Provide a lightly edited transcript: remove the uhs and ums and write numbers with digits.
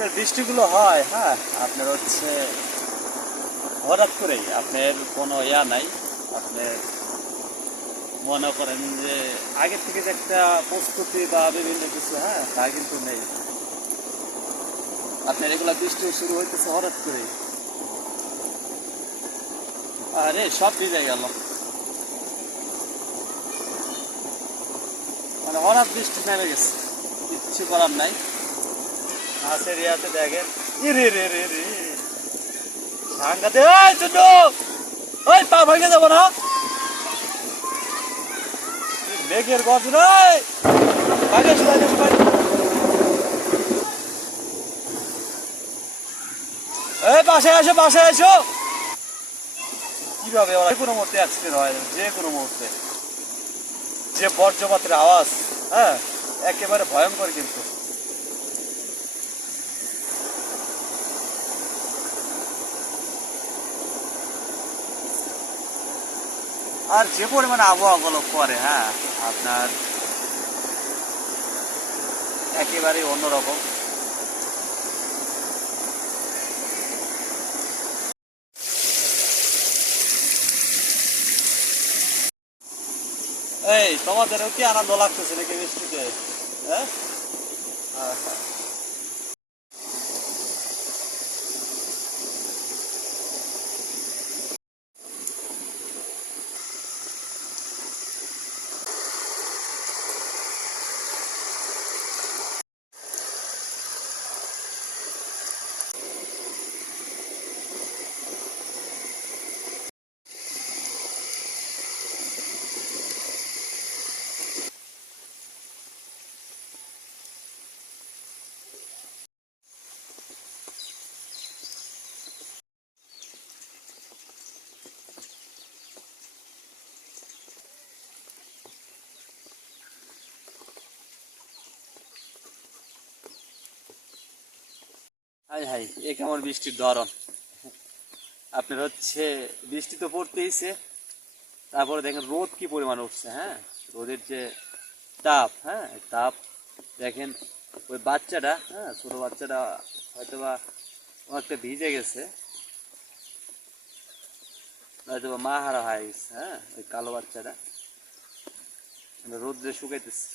আপনার বৃষ্টিগুলো হয়, হ্যাঁ আপনার হচ্ছে হঠাৎ করেই, আপনার কোনো ইয়া নাই। আপনার মনে করেন যে আগে থেকে যে একটা প্রস্তুতি বা বিভিন্ন কিছু, হ্যাঁ তা কিন্তু নেই। আপনার এগুলা বৃষ্টি শুরু হইতেছে হঠাৎ করেই, আরে সব ভিজে গেল। মানে হঠাৎ বৃষ্টি নেমে গেছে, কিচ্ছু করার নাই। মাছের ইয়াতে দেখেন, ইরে রে রে রে সাংঘাতে, ওই চুন্ডু, ওই পা ভেঙে যাবো না, মেঘের গর্জনায় ভাগেশ ভাগেশ ভাই। এই পাশে আসো, পাশে আসো। কিভাবে ওরা যে কোনো মুহূর্তে অ্যাক্সিডেন্ট হয়, যে কোনো মুহূর্তে। যে বজ্রপাতের আওয়াজ, হ্যাঁ একেবারে ভয়ঙ্কর কিন্তু। আর যে পরিমাণে আবহাওয়া গুলো করে, হ্যাঁ আপনার একেবারেই অন্যরকম। এই তোমাদেরও কি আনন্দ লাগতেছে নাকি বৃষ্টিতে? হ্যাঁ হাই হাই, এ কেমন বৃষ্টির ধরন! আপনার হচ্ছে বৃষ্টি তো পড়তেইছে, তারপরে দেখেন রোদ কি পরিমাণ উঠছে। হ্যাঁ রোদের যে তাপ, হ্যাঁ তাপ দেখেন। ওই বাচ্চাটা, হ্যাঁ ছোট বাচ্চাটা হয়তোবা অনেকটা ভিজে গেছে, হয়তোবা মা হারা হয়ে গেছে। হ্যাঁ ওই কালো বাচ্চাটা রোদ্রে শুকাইতেছে।